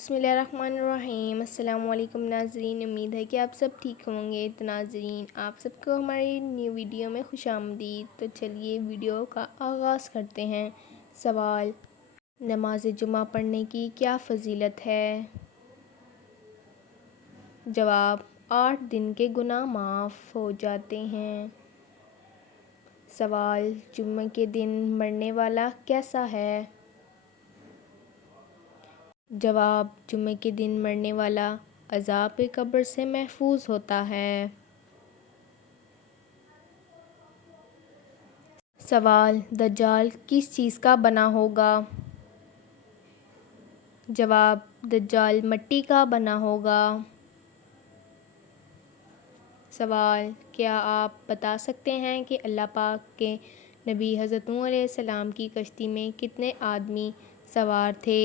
بسم اللہ الرحمن الرحیم۔ السلام علیکم ناظرین، امید ہے کہ آپ سب ٹھیک ہوں گے۔ تو ناظرین، آپ سب کو ہماری نیو ویڈیو میں خوش آمدید۔ تو چلیے ویڈیو کا آغاز کرتے ہیں۔ سوال: نماز جمعہ پڑھنے کی کیا فضیلت ہے؟ جواب: 8 دن کے گناہ معاف ہو جاتے ہیں۔ سوال: جمعہ کے دن مرنے والا کیسا ہے؟ جواب: جمعے کے دن مرنے والا عذاب قبر سے محفوظ ہوتا ہے۔ سوال: دجال کس چیز کا بنا ہوگا؟ جواب: دجال مٹی کا بنا ہوگا۔ سوال: کیا آپ بتا سکتے ہیں کہ اللہ پاک کے نبی حضرت نوح علیہ السلام کی کشتی میں کتنے آدمی سوار تھے؟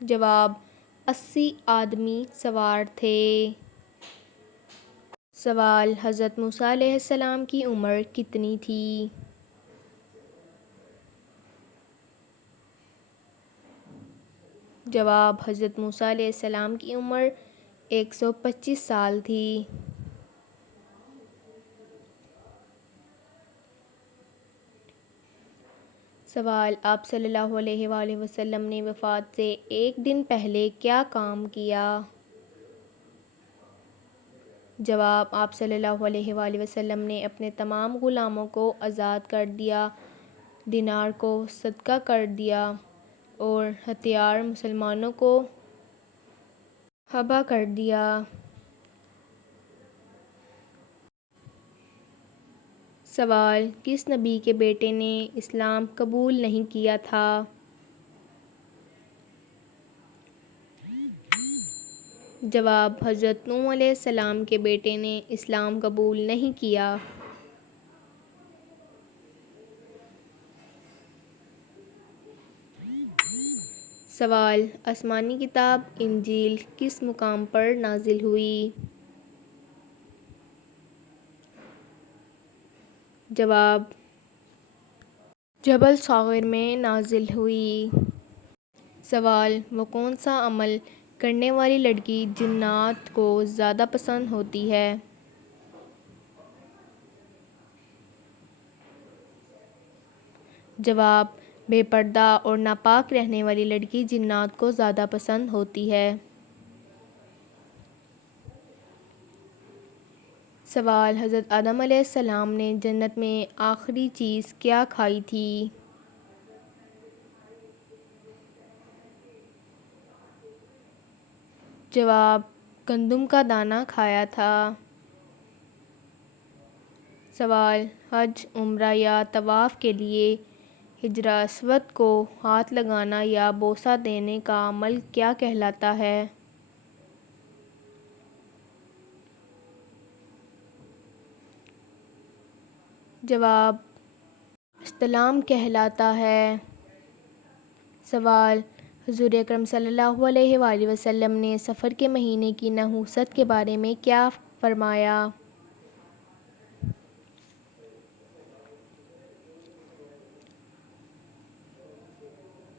جواب: 80 آدمی سوار تھے۔ سوال: حضرت موسیٰ علیہ السلام کی عمر کتنی تھی؟ جواب: حضرت موسیٰ علیہ السلام کی عمر 125 سال تھی۔ سوال: آپ صلی اللہ علیہ وآلہ وسلم نے وفات سے ایک دن پہلے کیا کام کیا؟ جواب: آپ صلی اللہ علیہ وآلہ وسلم نے اپنے تمام غلاموں کو آزاد کر دیا، دینار کو صدقہ کر دیا اور ہتھیار مسلمانوں کو ہبہ کر دیا۔ سوال: کس نبی کے بیٹے نے اسلام قبول نہیں کیا تھا؟ جواب: حضرت نوح علیہ السلام کے بیٹے نے اسلام قبول نہیں کیا۔ سوال: آسمانی کتاب انجیل کس مقام پر نازل ہوئی؟ جواب: جبل صغیر میں نازل ہوئی۔ سوال: وہ کون سا عمل کرنے والی لڑکی جنات کو زیادہ پسند ہوتی ہے؟ جواب: بے پردہ اور ناپاک رہنے والی لڑکی جنات کو زیادہ پسند ہوتی ہے۔ سوال: حضرت آدم علیہ السلام نے جنت میں آخری چیز کیا کھائی تھی؟ جواب: گندم کا دانہ کھایا تھا۔ سوال: حج، عمرہ یا طواف کے لیے حجر اسود کو ہاتھ لگانا یا بوسہ دینے کا عمل کیا کہلاتا ہے؟ جواب: استلام کہلاتا ہے۔ سوال: حضور اکرم صلی اللہ علیہ وآلہ وسلم نے سفر کے مہینے کی نحوست کے بارے میں کیا فرمایا؟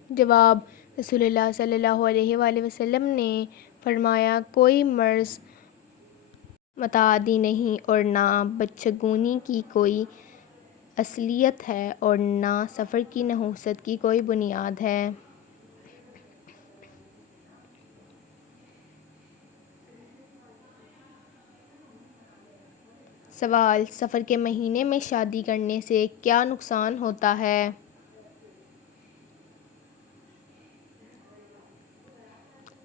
جواب: رسول اللہ صلی اللہ علیہ وآلہ وسلم نے فرمایا، کوئی مرض متعدی نہیں اور نہ بدشگونی کی کوئی اصلیت ہے اور نہ سفر کی نحوست کی کوئی بنیاد ہے۔ سوال: سفر کے مہینے میں شادی کرنے سے کیا نقصان ہوتا ہے؟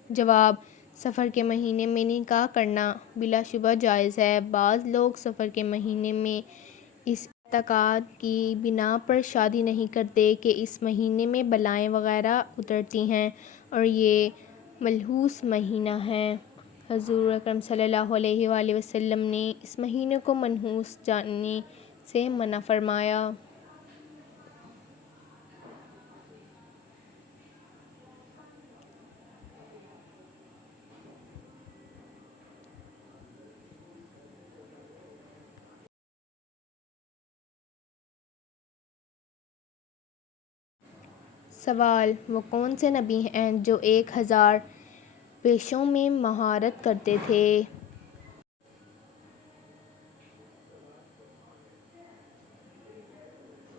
جواب: سفر کے مہینے میں نکاح کرنا بلا شبہ جائز ہے۔ بعض لوگ سفر کے مہینے میں اس اعتقاد کی بنا پر شادی نہیں کرتے کہ اس مہینے میں بلائیں وغیرہ اترتی ہیں اور یہ منحوس مہینہ ہے۔ حضور اکرم صلی اللہ علیہ وآلہ وسلم نے اس مہینے کو منحوس جاننے سے منع فرمایا۔ سوال: وہ کون سے نبی ہیں جو 1000 پیشوں میں مہارت کرتے تھے؟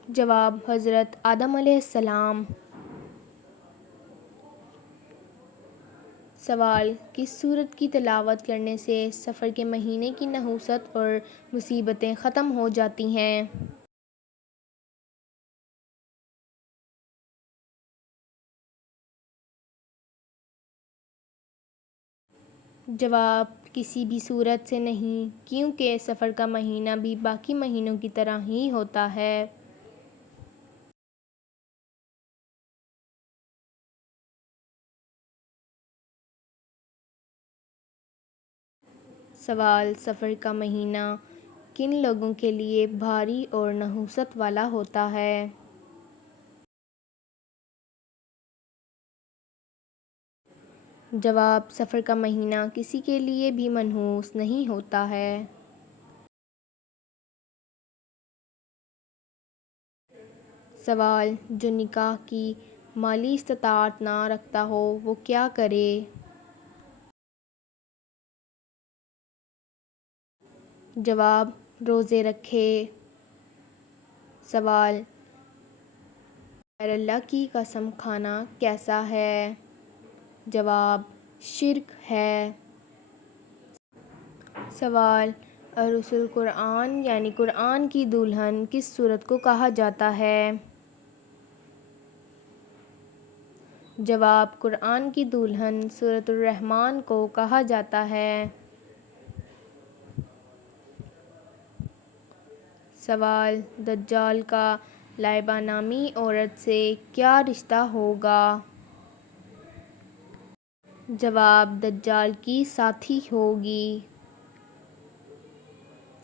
جواب: حضرت آدم علیہ السلام۔ سوال: کس سورت کی تلاوت کرنے سے سفر کے مہینے کی نحوست اور مصیبتیں ختم ہو جاتی ہیں؟ جواب: کسی بھی صورت سے نہیں، کیونکہ سفر کا مہینہ بھی باقی مہینوں کی طرح ہی ہوتا ہے۔ سوال: سفر کا مہینہ کن لوگوں کے لیے بھاری اور نحوست والا ہوتا ہے؟ جواب: سفر کا مہینہ کسی کے لیے بھی منحوس نہیں ہوتا ہے۔ سوال: جو نکاح کی مالی استطاعت نہ رکھتا ہو وہ کیا کرے؟ جواب: روزے رکھے۔ سوال: غیر اللہ کی قسم کھانا کیسا ہے؟ جواب: شرک ہے۔ سوال: عروس القرآن یعنی قرآن کی دلہن کس سورت کو کہا جاتا ہے؟ جواب: قرآن کی دلہن سورۃ الرحمن کو کہا جاتا ہے۔ سوال: دجال کا لائبہ نامی عورت سے کیا رشتہ ہوگا؟ جواب: دجال کی ساتھی ہوگی۔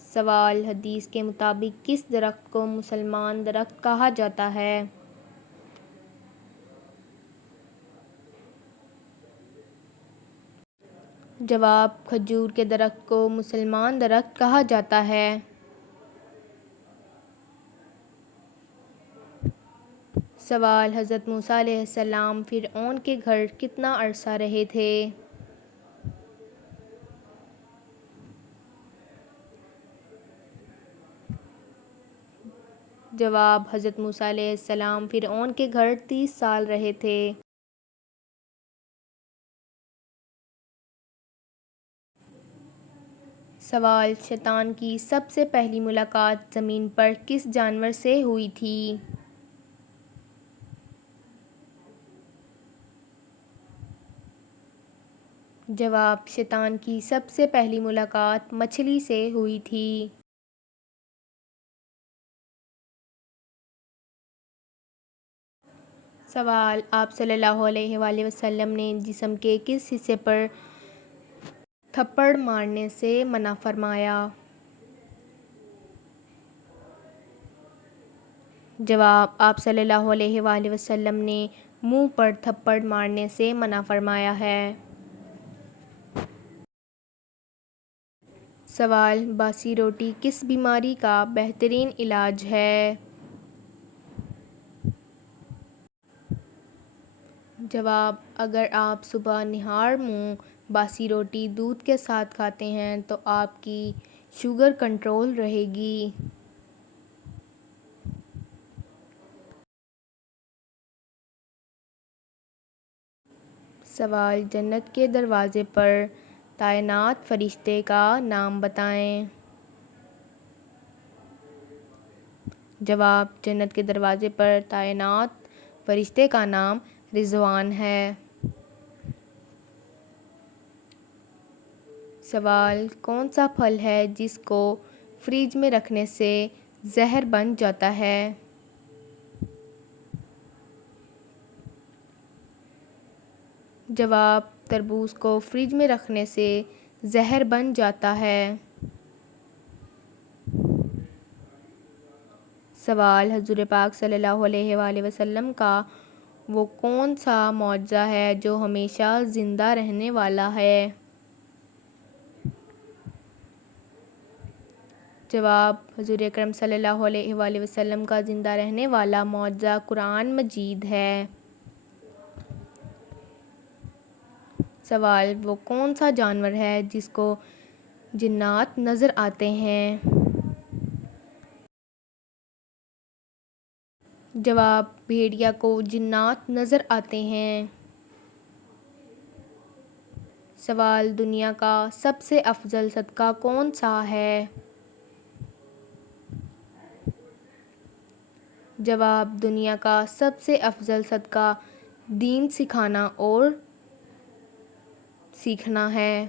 سوال: حدیث کے مطابق کس درخت کو مسلمان درخت کہا جاتا ہے؟ جواب: کھجور کے درخت کو مسلمان درخت کہا جاتا ہے۔ سوال: حضرت موسیٰ علیہ السلام فرعون کے گھر کتنا عرصہ رہے تھے؟ جواب: حضرت موسیٰ علیہ السلام فرعون کے گھر 30 سال رہے تھے۔ سوال: شیطان کی سب سے پہلی ملاقات زمین پر کس جانور سے ہوئی تھی؟ جواب: شیطان کی سب سے پہلی ملاقات مچھلی سے ہوئی تھی۔ سوال: آپ صلی اللہ علیہ وآلہ وسلم نے جسم کے کس حصے پر تھپڑ مارنے سے منع فرمایا؟ جواب: آپ صلی اللہ علیہ وآلہ وسلم نے منہ پر تھپڑ مارنے سے منع فرمایا ہے۔ سوال: باسی روٹی کس بیماری کا بہترین علاج ہے؟ جواب: اگر آپ صبح نہار منہ باسی روٹی دودھ کے ساتھ کھاتے ہیں تو آپ کی شوگر کنٹرول رہے گی۔ سوال: جنت کے دروازے پر تعینات فرشتے کا نام بتائیں۔ جواب: جنت کے دروازے پر تعینات فرشتے کا نام رضوان ہے۔ سوال: کون سا پھل ہے جس کو فریج میں رکھنے سے زہر بن جاتا ہے؟ جواب: تربوز کو فریج میں رکھنے سے زہر بن جاتا ہے۔ سوال: حضور پاک صلی اللہ علیہ وآلہ وسلم کا وہ کون سا معجزہ ہے جو ہمیشہ زندہ رہنے والا ہے؟ جواب: حضور اکرم صلی اللہ علیہ وآلہ وسلم کا زندہ رہنے والا معجزہ قرآن مجید ہے۔ سوال، وہ کون سا جانور ہے جس کو جنات نظر آتے ہیں؟ جواب، بھیڑیا کو جنات نظر آتے ہیں۔ سوال، دنیا کا سب سے افضل صدقہ کون سا ہے؟ جواب، دنیا کا سب سے افضل صدقہ دین سکھانا اور سیکھنا ہے۔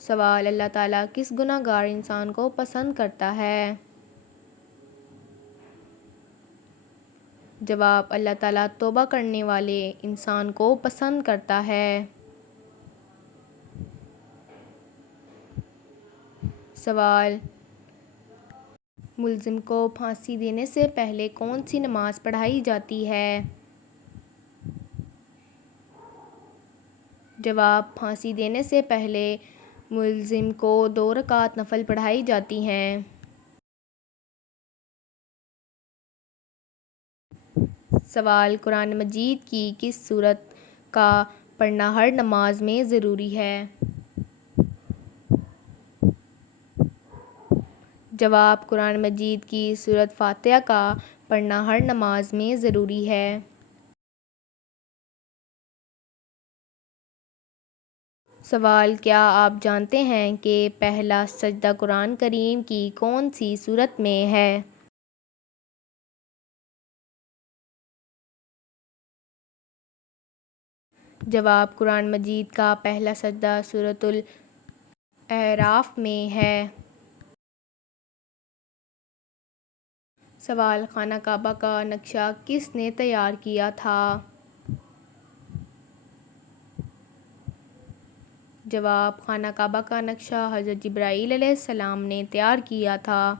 سوال، اللہ تعالیٰ کس گناہ گار انسان کو پسند کرتا ہے؟ جواب، اللہ تعالیٰ توبہ کرنے والے انسان کو پسند کرتا ہے۔ سوال، ملزم کو پھانسی دینے سے پہلے کون سی نماز پڑھائی جاتی ہے؟ جواب، پھانسی دینے سے پہلے ملزم کو 2 رکعت نفل پڑھائی جاتی ہیں۔ سوال، قرآن مجید کی کس سورت کا پڑھنا ہر نماز میں ضروری ہے؟ جواب، قرآن مجید کی سورت فاتحہ کا پڑھنا ہر نماز میں ضروری ہے۔ سوال، کیا آپ جانتے ہیں کہ پہلا سجدہ قرآن کریم کی کون سی سورت میں ہے؟ جواب، قرآن مجید کا پہلا سجدہ سورۃ الاعراف میں ہے۔ سوال، خانہ کعبہ کا نقشہ کس نے تیار کیا تھا؟ جواب، خانہ کعبہ کا نقشہ حضرت جبرائیل علیہ السلام نے تیار کیا تھا۔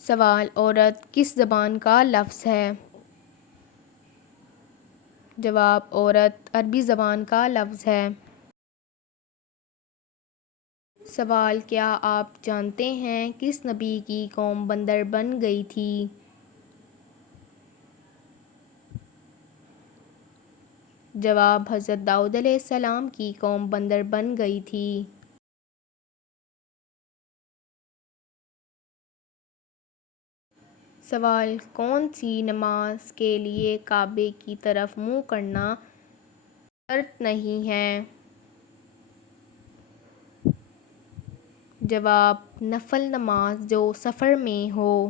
سوال، عورت کس زبان کا لفظ ہے؟ جواب، عورت عربی زبان کا لفظ ہے۔ سوال، کیا آپ جانتے ہیں کس نبی کی قوم بندر بن گئی تھی؟ جواب، حضرت داؤد علیہ السلام کی قوم بندر بن گئی تھی۔ سوال، کون سی نماز کے لیے کعبے کی طرف منہ کرنا شرط نہیں ہے؟ جواب، نفل نماز جو سفر میں ہو۔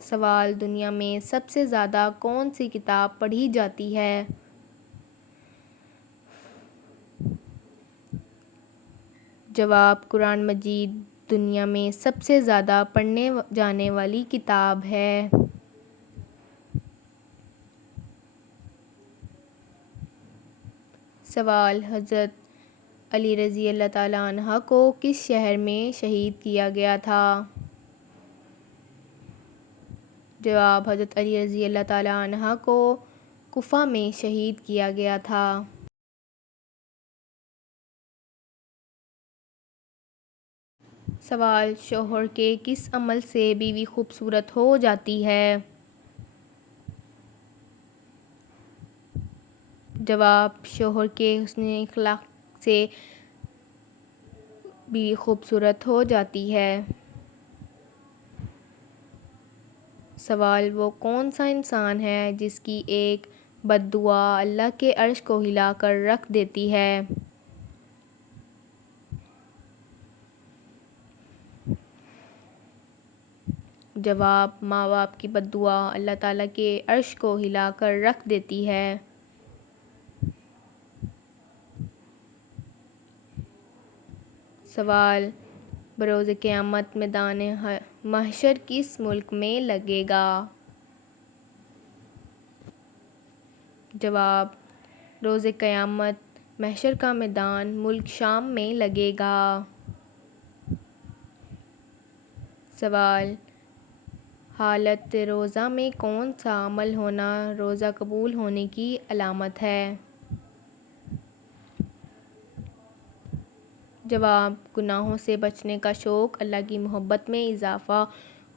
سوال، دنیا میں سب سے زیادہ کون سی کتاب پڑھی جاتی ہے؟ جواب، قرآن مجید دنیا میں سب سے زیادہ پڑھنے جانے والی کتاب ہے۔ سوال، حضرت علی رضی اللہ تعالیٰ عنہ کو کس شہر میں شہید کیا گیا تھا؟ جواب، حضرت علی رضی اللہ تعالیٰ عنہ کو کوفہ میں شہید کیا گیا تھا۔ سوال، شوہر کے کس عمل سے بیوی خوبصورت ہو جاتی ہے؟ جواب، شوہر کے حسن اخلاق سے بیوی خوبصورت ہو جاتی ہے۔ سوال، وہ کون سا انسان ہے جس کی ایک بد دعا اللہ کے عرش کو ہلا کر رکھ دیتی ہے؟ جواب، ماں باپ کی بد دعا اللہ تعالیٰ کے عرش کو ہلا کر رکھ دیتی ہے۔ سوال، بروز قیامت میدان محشر کس ملک میں لگے گا؟ جواب، روز قیامت محشر کا میدان ملک شام میں لگے گا۔ سوال، حالت روزہ میں کون سا عمل ہونا روزہ قبول ہونے کی علامت ہے؟ جواب، گناہوں سے بچنے کا شوق، اللہ کی محبت میں اضافہ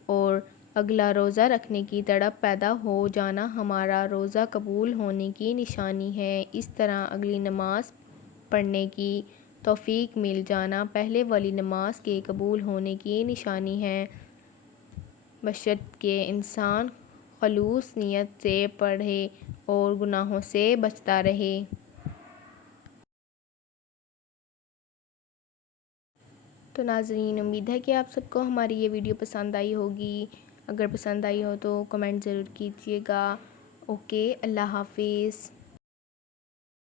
اور اگلا روزہ رکھنے کی تڑپ پیدا ہو جانا ہمارا روزہ قبول ہونے کی نشانی ہے۔ اس طرح اگلی نماز پڑھنے کی توفیق مل جانا پہلے والی نماز کے قبول ہونے کی نشانی ہے، بشرطیکہ انسان خلوص نیت سے پڑھے اور گناہوں سے بچتا رہے۔ تو ناظرین، امید ہے کہ آپ سب کو ہماری یہ ویڈیو پسند آئی ہوگی۔ اگر پسند آئی ہو تو کمنٹ ضرور کیجیے گا۔ اوکے، اللہ حافظ۔